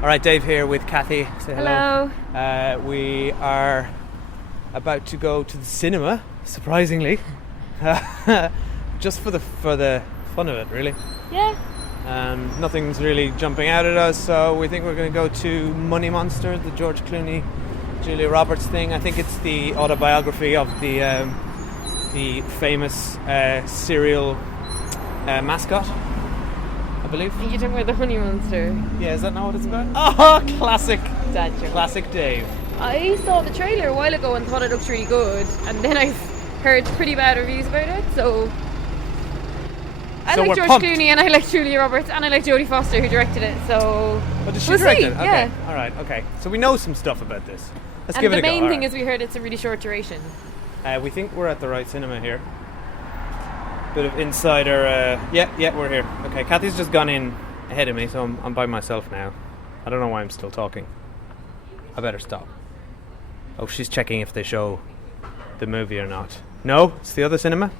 All right, Dave here with Cathy. Say hello. Hello. We are about to go to the cinema, surprisingly, just for the fun of it, really. Yeah. Nothing's really jumping out at us, so we think we're going to go to Money Monster, the George Clooney, Julia Roberts thing. I think it's the autobiography of the famous serial mascot, I believe. You're talking about the Honey Monster. Yeah, is that not what it's about? Oh, classic. Dad joke. Classic Dave. I saw the trailer a while ago and thought it looked really good, and then I've heard pretty bad reviews about it, so... I like George Clooney, and I like Julia Roberts, and I like Jodie Foster, who directed it, so... Oh, did she direct it? Okay. Yeah. Alright, okay. So we know some stuff about this. Let's and give it a go. And the main thing is we heard it's a really short duration. We think we're at the right cinema here. Bit of insider... Yeah, we're here. Okay, Cathy's just gone in ahead of me, so I'm by myself now. I don't know why I'm still talking. I better stop. Oh, she's checking if they show the movie or not. No? It's the other cinema?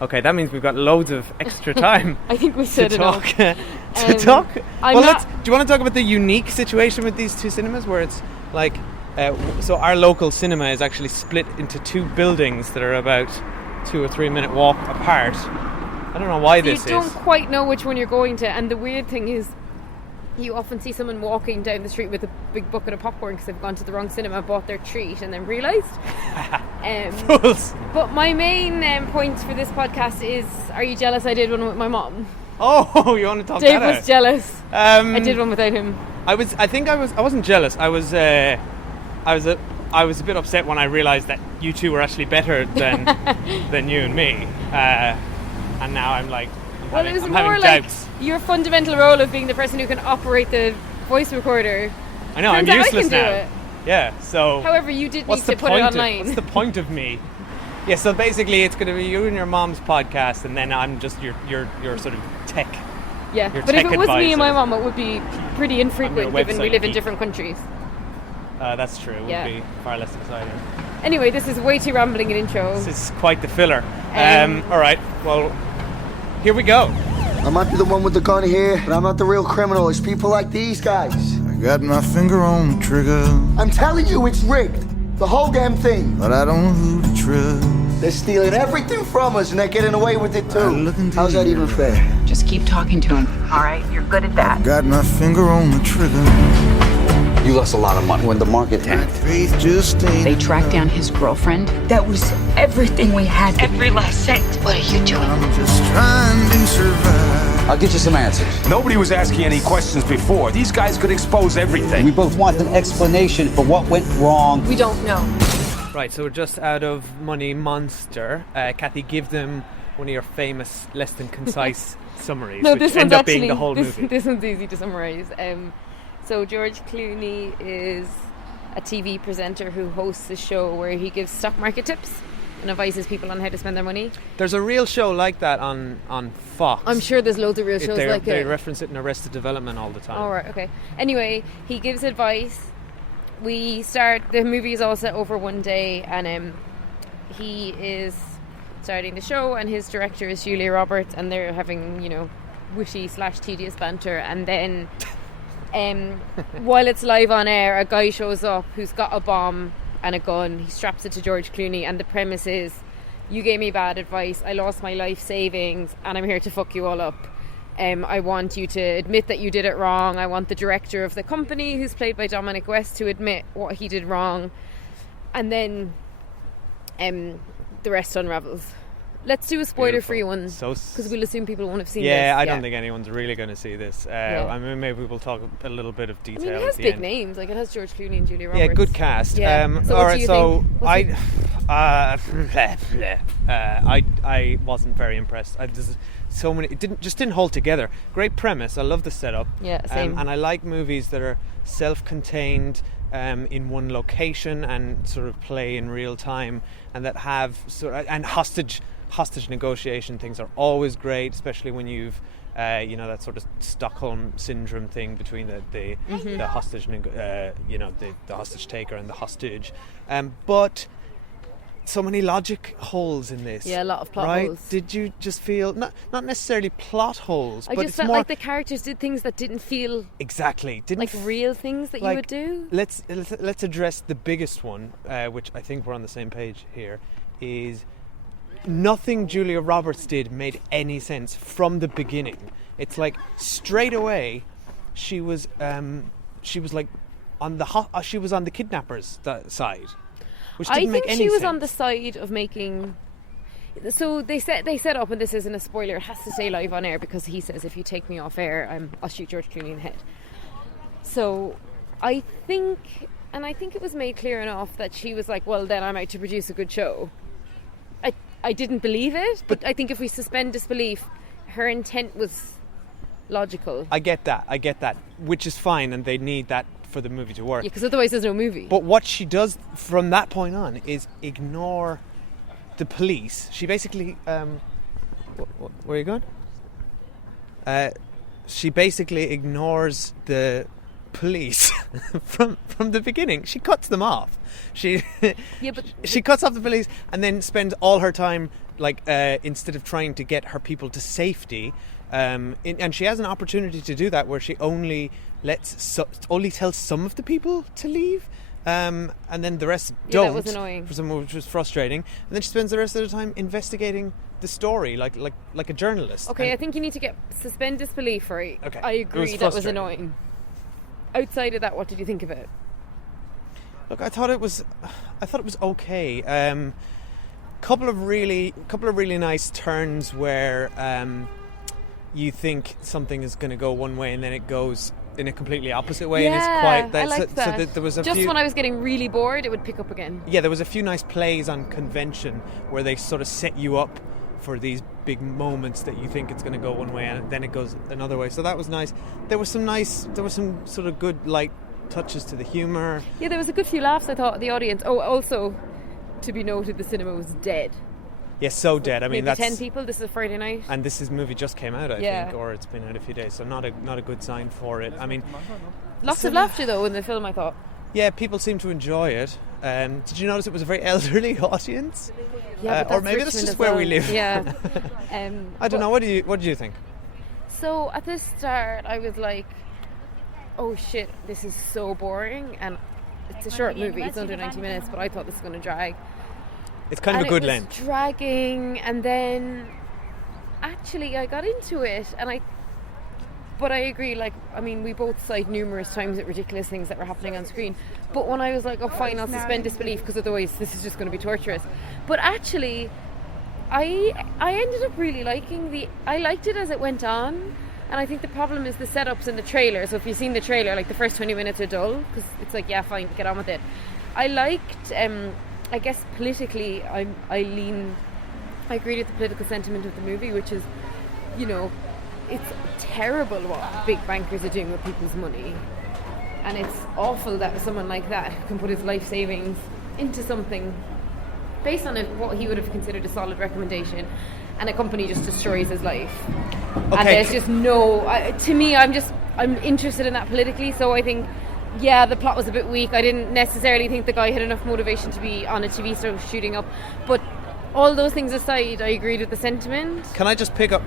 Okay, that means we've got loads of extra time. I think we said to talk. To talk? Do you want to talk about the unique situation with these two cinemas, where it's like, so our local cinema is actually split into two buildings that are about 2 or 3 minute walk apart. I don't know why this is. You don't quite know which one you're going to, and the weird thing is, you often see someone walking down the street with a big bucket of popcorn because they've gone to the wrong cinema, bought their treat, and then realised. Fools. But my main point for this podcast is: are you jealous? I did one with my mom. Oh, you want to talk Dave that out? was jealous. I did one without him. I wasn't jealous. I was a bit upset when I realised that you two were actually better than you and me. And now I'm like. Well, it was more like your fundamental role of being the person who can operate the voice recorder. I know, Turns I'm out useless I can now. do it. Yeah, so... However, you did need to put it online. What's the point of me? Yeah, so basically it's going to be you and your mom's podcast, and then I'm just your sort of tech. Yeah, your but tech if it was advisor. me and my mom, it would be pretty infrequent given we live in different countries. That's true, it would be far less exciting. Anyway, this is way too rambling an intro. This is quite the filler. Alright, well, here we go. I might be the one with the gun here, but I'm not the real criminal. It's people like these guys. I got my finger on the trigger. I'm telling you, it's rigged. The whole damn thing. But I don't know who to trust. They're stealing everything from us, and they're getting away with it too. How's that even fair? Just keep talking to him. All right, you're good at that. I got my finger on the trigger. You lost a lot of money when the market tanked. Faith just ain't. They tracked down his girlfriend. That was everything we had. Every last cent. What are you doing? I'm just trying to survive. I'll get you some answers. Nobody was asking any questions before. These guys could expose everything. We both want an explanation for what went wrong. We don't know. Right, so we're just out of Money Monster. Cathy, give them one of your famous, less than concise summaries, No, which this end one's up being the whole movie. This one's easy to summarise. So George Clooney is a TV presenter who hosts a show where he gives stock market tips and advises people on how to spend their money. There's a real show like that on Fox. I'm sure there's loads of real shows like it. They reference it in Arrested Development all the time. All right, okay. Anyway, he gives advice. The movie is all set over one day, and he is starting the show, and his director is Julia Roberts, and they're having, witty / tedious banter, and then while it's live on air, a guy shows up who's got a bomb and a gun. He straps it to George Clooney, and the premise is, you gave me bad advice, I lost my life savings, and I'm here to fuck you all up. I want you to admit that you did it wrong. I want the director of the company, who's played by Dominic West, to admit what he did wrong, and then the rest unravels. Let's do a spoiler-free one, because we'll assume people won't have seen this. Yeah, I don't think anyone's really going to see this. I mean, maybe we'll talk a little bit of detail. I mean, it has big names. Like, it has George Clooney and Julia Roberts. Yeah, good cast. Yeah. So all what right, do you so think? I wasn't very impressed. So many. It didn't hold together. Great premise. I love the setup. Yeah, same. And I like movies that are self-contained, in one location and sort of play in real time, and that have and hostage negotiation things are always great, especially when you've that sort of Stockholm syndrome thing between the hostage the hostage taker and the hostage. But so many logic holes in this. Yeah, a lot of plot right? holes. Did you just feel not necessarily plot holes, I but just it's felt more like the characters did things that didn't feel exactly didn't like real things that you would do. Let's address the biggest one, which I think we're on the same page here. Is nothing Julia Roberts did made any sense from the beginning. It's like straight away, she was like on the she was on the kidnappers' side, which didn't make any sense. I think she was on the side of making. So they set up, and this isn't a spoiler. It has to stay live on air because he says if you take me off air, I'll shoot George Clooney in the head. So I think it was made clear enough that she was like, well, then I'm out to produce a good show. I didn't believe it, but I think if we suspend disbelief, her intent was logical. I get that, which is fine, and they need that for the movie to work. Yeah, because otherwise there's no movie. But what she does from that point on is ignore the police. She basically, where are you going? She basically ignores the police from the beginning. She cuts them off. She cuts off the police and then spends all her time instead of trying to get her people to safety. And she has an opportunity to do that where she only tells some of the people to leave, and then the rest don't. That was annoying for someone, which was frustrating. And then she spends the rest of the time investigating the story like a journalist. Okay, I think you need to suspend disbelief, right? Okay, I agree, that was annoying. Outside of that, what did you think of it? Look, I thought it was okay. Couple of really nice turns where you think something is going to go one way and then it goes in a completely opposite way, and it's quite. I liked that. So there was when I was getting really bored, it would pick up again. Yeah, there was a few nice plays on convention where they sort of set you up for these big moments that you think it's going to go one way and then it goes another way. So that was nice. There was some sort of good light touches to the humour. Yeah, there was a good few laughs, I thought, the audience. Oh, also, to be noted, the cinema was dead. Yes, so dead. I mean, maybe that's 10 people. This is a Friday night, and this movie just came out, I think, or it's been out a few days. So not a good sign for it. I mean, lots of laughter though in the film, I thought. Yeah, people seem to enjoy it. Did you notice it was a very elderly audience? Yeah, or maybe that's just where we live. Yeah. I don't know. What did you think? So at the start, I was like, "Oh shit, this is so boring," and it's a short movie. It's under 90 minutes, but I thought this was going to drag. It's kind of a good length. It was dragging, and then actually I got into it, but I agree. We both cite numerous times at ridiculous things that were happening on screen. But when I was like, "Oh, fine, I'll suspend disbelief because otherwise this is just going to be torturous." But actually, I ended up really liking I liked it as it went on. And I think the problem is the setups in the trailer. So if you've seen the trailer, the first 20 minutes are dull because it's like, yeah, fine, get on with it. I liked. I guess politically, I agree with the political sentiment of the movie, which is, it's terrible what big bankers are doing with people's money, and it's awful that someone like that can put his life savings into something based on what he would have considered a solid recommendation, and a company just destroys his life. Okay. And there's just to me, I'm interested in that politically, so I think. Yeah, the plot was a bit weak. I didn't necessarily think the guy had enough motivation to be on a TV show shooting up. But all those things aside, I agreed with the sentiment. Can I just pick up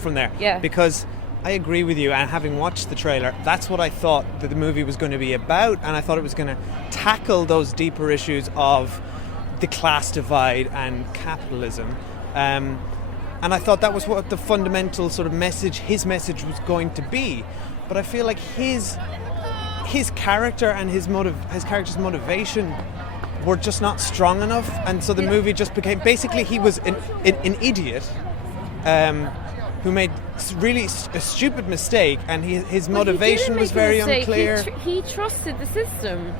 from there? Yeah. Because I agree with you, and having watched the trailer, that's what I thought that the movie was going to be about, and I thought it was going to tackle those deeper issues of the class divide and capitalism. And I thought that was what the fundamental sort of his message was going to be. But I feel like his character and his character's motivation were just not strong enough, and so the movie just became basically he was an idiot who made really a stupid mistake, and his motivation was very unclear. He trusted the system.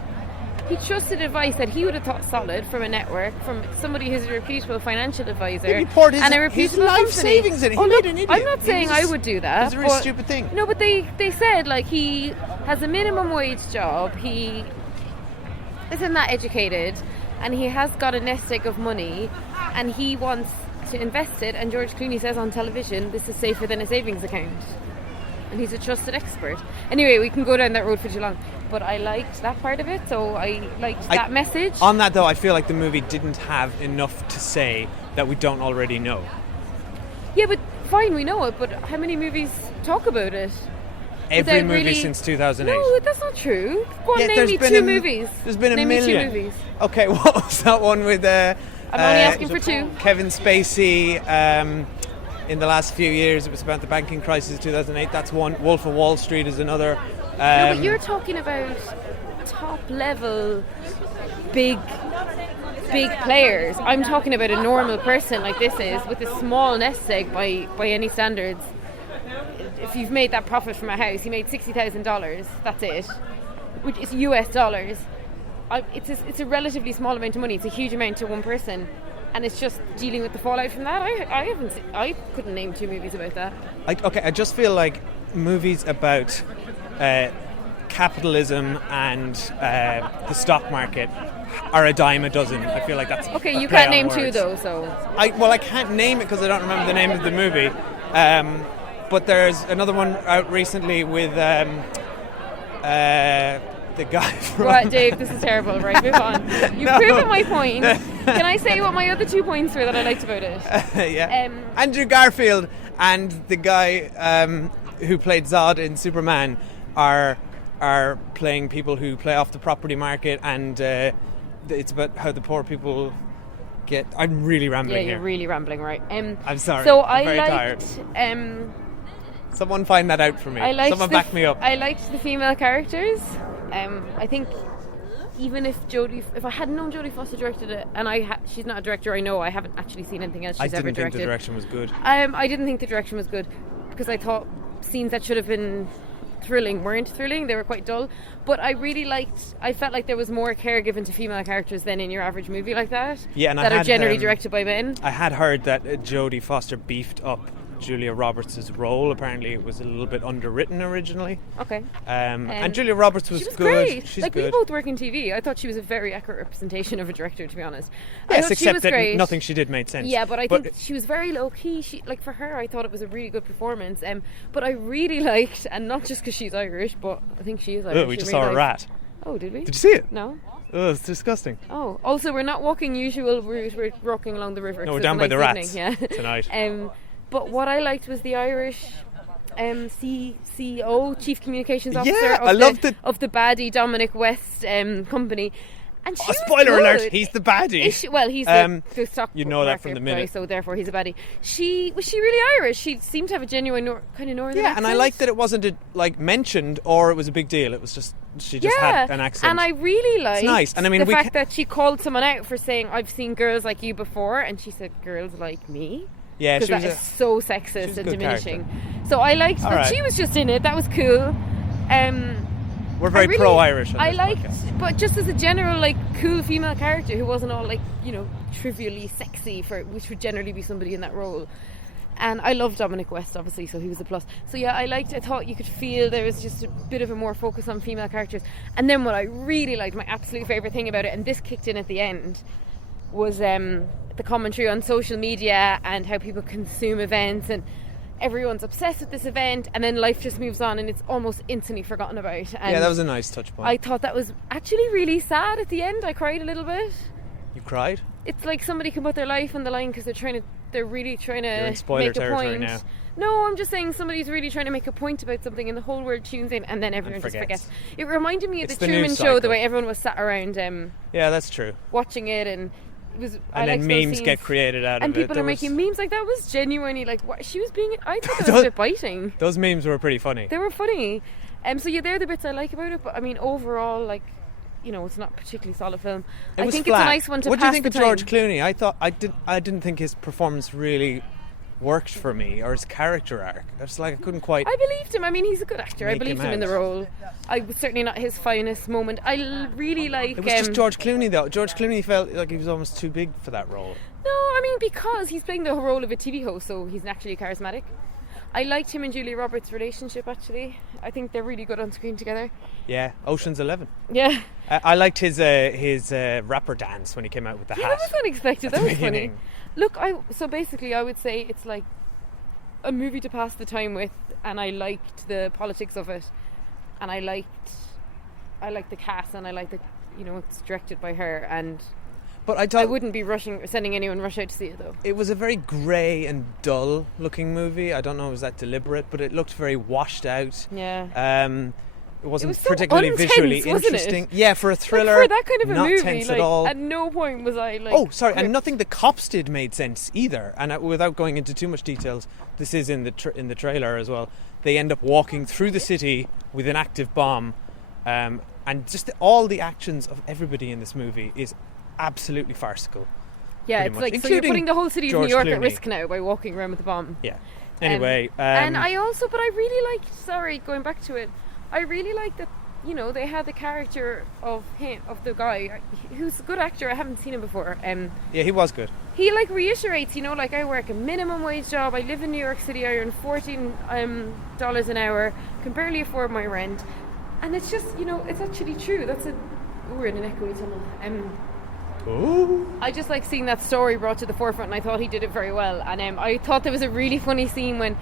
He trusted advice that he would have thought solid from a network, from somebody who's a reputable financial advisor, he poured his and a reputable life company. savings in it. He made an idiot. I'm not saying I would do that. It's a very stupid thing. No, but they said he has a minimum wage job. He isn't that educated, and he has got a nest egg of money, and he wants to invest it. And George Clooney says on television, "This is safer than a savings account." and he's a trusted expert. Anyway, we can go down that road for too long, but I liked that part of it, so I liked that message. On that though, I feel like the movie didn't have enough to say that we don't already know. Yeah, but fine, we know it, but how many movies talk about it? Every movie since 2008. No, that's not true. Go on, Yeah, name there's me been two movies. There's been name a million. me 2 movies. Okay, what was that one with I'm only asking for 2. Kevin Spacey? In the last few years, it was about the banking crisis of 2008. That's one. Wolf of Wall Street is another. No, but you're talking about top level, big players. I'm talking about a normal person like this is, with a small nest egg by any standards. If you've made that profit from a house, you made $60,000. That's it, which is US dollars. It's a relatively small amount of money. It's a huge amount to one person, and it's just dealing with the fallout from that. I couldn't name 2 movies about that. I just feel like movies about capitalism and the stock market are a dime a dozen. I feel like that's okay. a You play can't on name words. 2 though, so I can't name it because I don't remember the name of the movie. But there's another one out recently with the guy from... Right, Dave, this is terrible. Right, move on. You've proven my point. Can I say what my other 2 points were that I liked about it? Yeah. Andrew Garfield and the guy who played Zod in Superman are playing people who play off the property market, and it's about how the poor people get... I'm really rambling Yeah, here. you're really rambling, right. I'm sorry. So I'm very liked... tired. Someone find that out for me. Someone back me up. I liked the female characters. I think even if I hadn't known Jodie Foster directed it, and she's not a director I know, I haven't actually seen anything else she's ever directed. I didn't think the direction was good. I didn't think the direction was good because I thought scenes that should have been thrilling weren't thrilling. They were quite dull. But I felt like there was more care given to female characters than in your average movie like that. Yeah, and that are generally directed by men. I had heard that Jodie Foster beefed up Julia Roberts' role. Apparently it was a little bit underwritten originally. Okay. And Julia Roberts was good. Great. She's like, good. we both work in TV. I thought she was a very accurate representation of a director, to be honest. Yes, except that great. Nothing she did made sense. Yeah, but I think she was very low key. For her, I thought it was a really good performance. But I really liked, and not just because she's Irish, but I think she is Irish. Oh, we just saw a rat. Oh, did we? Did you see it? No. Oh, it's disgusting. Oh, also we're not walking usual route. We're walking along the river. No, we're down by the rats tonight. But what I liked was the Irish CEO, Chief Communications Officer of the baddie Dominic West company. And she spoiler alert, he's the baddie. He's the stock you know that from the minute. guy, so therefore he's a baddie. Was she really Irish? She seemed to have a genuine kind of northern accent. And I liked that it wasn't mentioned or it was a big deal. It was just she just had an accent. And I really liked nice. And I mean, the fact that she called someone out for saying, "I've seen girls like you before," and she said, "Girls like me." Yeah, because that is so sexist and diminishing. Character. So I liked that she was just in it. That was cool. We're very pro-Irish. I liked, but just as a general cool female character who wasn't all trivially sexy which would generally be somebody in that role. And I love Dominic West, obviously, so he was a plus. So yeah, I thought you could feel there was just a bit of a more focus on female characters. And then what I really liked, my absolute favourite thing about it, and this kicked in at the end, was the commentary on social media and how people consume events, and everyone's obsessed with this event, and then life just moves on and it's almost instantly forgotten about. And that was a nice touch point. I thought that was actually really sad at the end. I cried a little bit. You cried? It's like somebody can put their life on the line because they're really trying to You're in spoiler make a territory point. now. No, I'm just saying somebody's really trying to make a point about something and the whole world tunes in and then everyone just forgets. It reminded me of the Truman Show, the way everyone was sat around yeah, that's true. watching it, and it was, and then memes get created out of it. And people are making memes like that. Was genuinely what she was being. I thought that was a bit biting. Those memes were pretty funny. They were funny. So yeah, they're the bits I like about it. But I mean, overall, it's not a particularly solid film. I think flat. It's a nice one to what pass do you think of George Clooney? I didn't think his performance really worked for me, or his character arc. I couldn't quite. I believed him. I mean, he's a good actor. I believed him in the role. I was certainly not his finest moment. I really like. It was just George Clooney though. George Clooney felt like he was almost too big for that role. No, I mean because he's playing the role of a TV host, so he's naturally charismatic. I liked him and Julia Roberts' relationship. Actually, I think they're really good on screen together. Yeah, Ocean's 11. Yeah. I liked his rapper dance when he came out with the hat. That was unexpected. That was beginning. funny. Look, so basically I would say it's like a movie to pass the time with, and I liked the politics of it, and I liked the cast, and I liked it's directed by her, and But I wouldn't be sending anyone rush out to see it though. It was a very grey and dull looking movie. I don't know if it was that deliberate, but it looked very washed out. Yeah. It wasn't so particularly intense, visually wasn't interesting. it? Yeah, for a thriller, for that kind of a not movie, tense like, at all. at no point was I like. Oh, sorry, and gripped. nothing the cops did made sense either. And without going into too much details, this is in the trailer as well. They end up walking through the city with an active bomb, and just all the actions of everybody in this movie is absolutely farcical. Yeah, pretty it's much, like so you're including putting the whole city of George New York Clooney. at risk now by walking around with a bomb. Yeah. Anyway, and I really liked. Sorry, going back to it, I really liked that. They had the character of the guy who's a good actor. I haven't seen him before. yeah, he was good. He reiterates, like I work a minimum wage job. I live in New York City. I earn $14 an hour. Can barely afford my rent, and it's just it's actually true. We're in an echoey tunnel. Oh. I just like seeing that story brought to the forefront, and I thought he did it very well. And I thought there was a really funny scene when,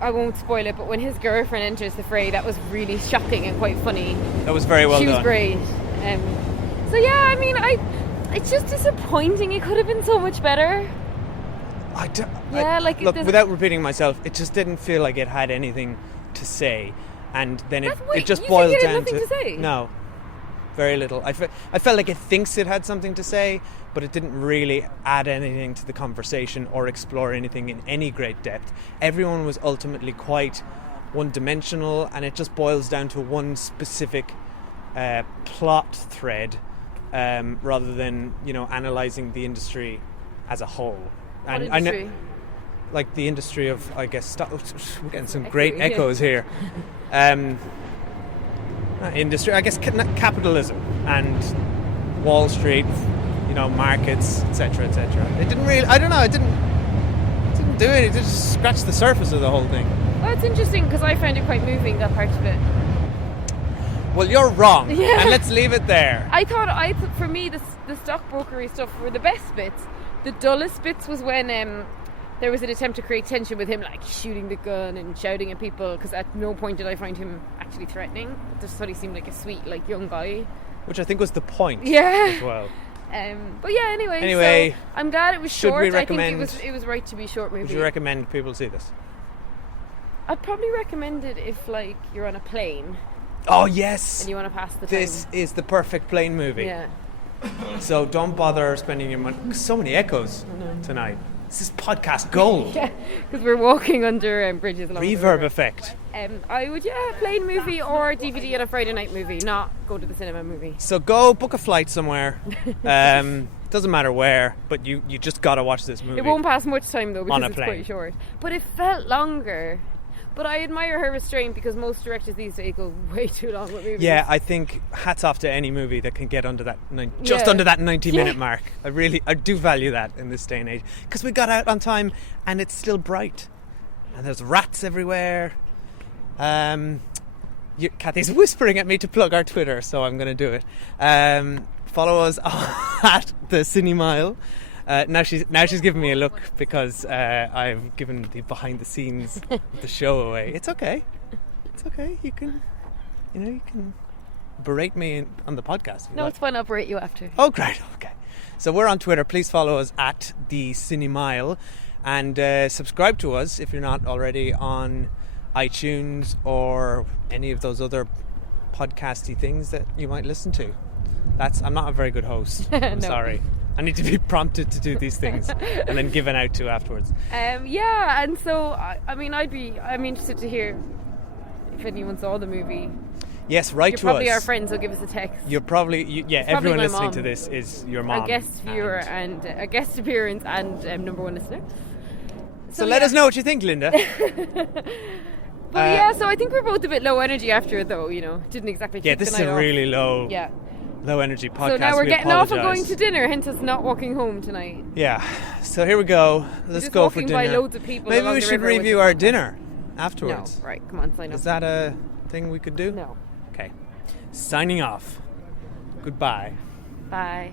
I won't spoil it, but when his girlfriend enters the fray, that was really shocking and quite funny. That was very well done. She was great. So yeah, I mean, it's just disappointing. It could have been so much better. Look, without repeating myself, it just didn't feel like it had anything to say, and then it just boiled you think it had down nothing to say? No, very little. I felt like it thinks it had something to say, but it didn't really add anything to the conversation or explore anything in any great depth. Everyone was ultimately quite one-dimensional, and it just boils down to one specific plot thread, rather than analysing the industry as a whole. What And industry? Like the industry of, I guess, we're getting some great echoes here. Industry, I guess, capitalism and Wall Street, markets, etc., etc. It didn't really, I don't know, it didn't do it. It just scratched the surface of the whole thing. Well, it's interesting because I found it quite moving, that part of it. Well, you're wrong, Yeah. and let's leave it there. I thought for me, the stockbrokery stuff were the best bits. The dullest bits was when there was an attempt to create tension with him, like shooting the gun and shouting at people, because at no point did I find him actually threatening. I just thought he seemed like a sweet, young guy. Which I think was the point. Yeah. As well. But yeah, anyway, so I'm glad it was should short. we recommend- I think it was right to be a short movie. Would you recommend people see this? I'd probably recommend it if you're on a plane Oh yes. and you want to pass the time. This is the perfect plane movie. Yeah. So don't bother spending your money. So many echoes tonight. This is podcast gold. Yeah, because we're walking under bridges along the Reverb river. effect. I would, plane movie or DVD and a Friday night movie, not go to the cinema movie. So go book a flight somewhere. Doesn't matter where, but you just gotta watch this movie. It won't pass much time though On because a it's plane. quite short. But it felt longer. But I admire her restraint because most directors these days go way too long with movies. Yeah, I think hats off to any movie that can get under that Yeah. under that 90-minute Yeah. mark. I do value that in this day and age, because we got out on time and it's still bright and there's rats everywhere. Cathy's whispering at me to plug our Twitter, so I'm going to do it. Follow us at the Cine Mile. Now she's giving me a look because I've given the behind the scenes of the show away. It's okay. You can berate me on the podcast. No, it's fine. I'll berate you after. Oh, great. Okay. So we're on Twitter. Please follow us at the Cine Mile, and subscribe to us if you're not already on iTunes or any of those other podcasty things that you might listen to. I'm not a very good host. I'm No. sorry. I need to be prompted to do these things and then given out to afterwards. Yeah, and so I'm interested to hear if anyone saw the movie. Yes, write You're to probably us. our friends, so give us a text. You're probably everyone my listening mom. to this is your mom. A guest viewer and a guest appearance and number one listener. So let us know what you think, Linda. But so I think we're both a bit low energy after it, though. Didn't exactly. Yeah, kick this the is a night off. really low energy podcast. So now we're We getting off and going apologise. to dinner, hence us not walking home tonight. Yeah. So here we go. Let's just go for walking dinner. by loads of people Maybe along we the should river with review the our podcast. dinner No, afterwards. right? Come on, sign off. Is that a thing we could do? No. Okay. Signing off. Goodbye. Bye.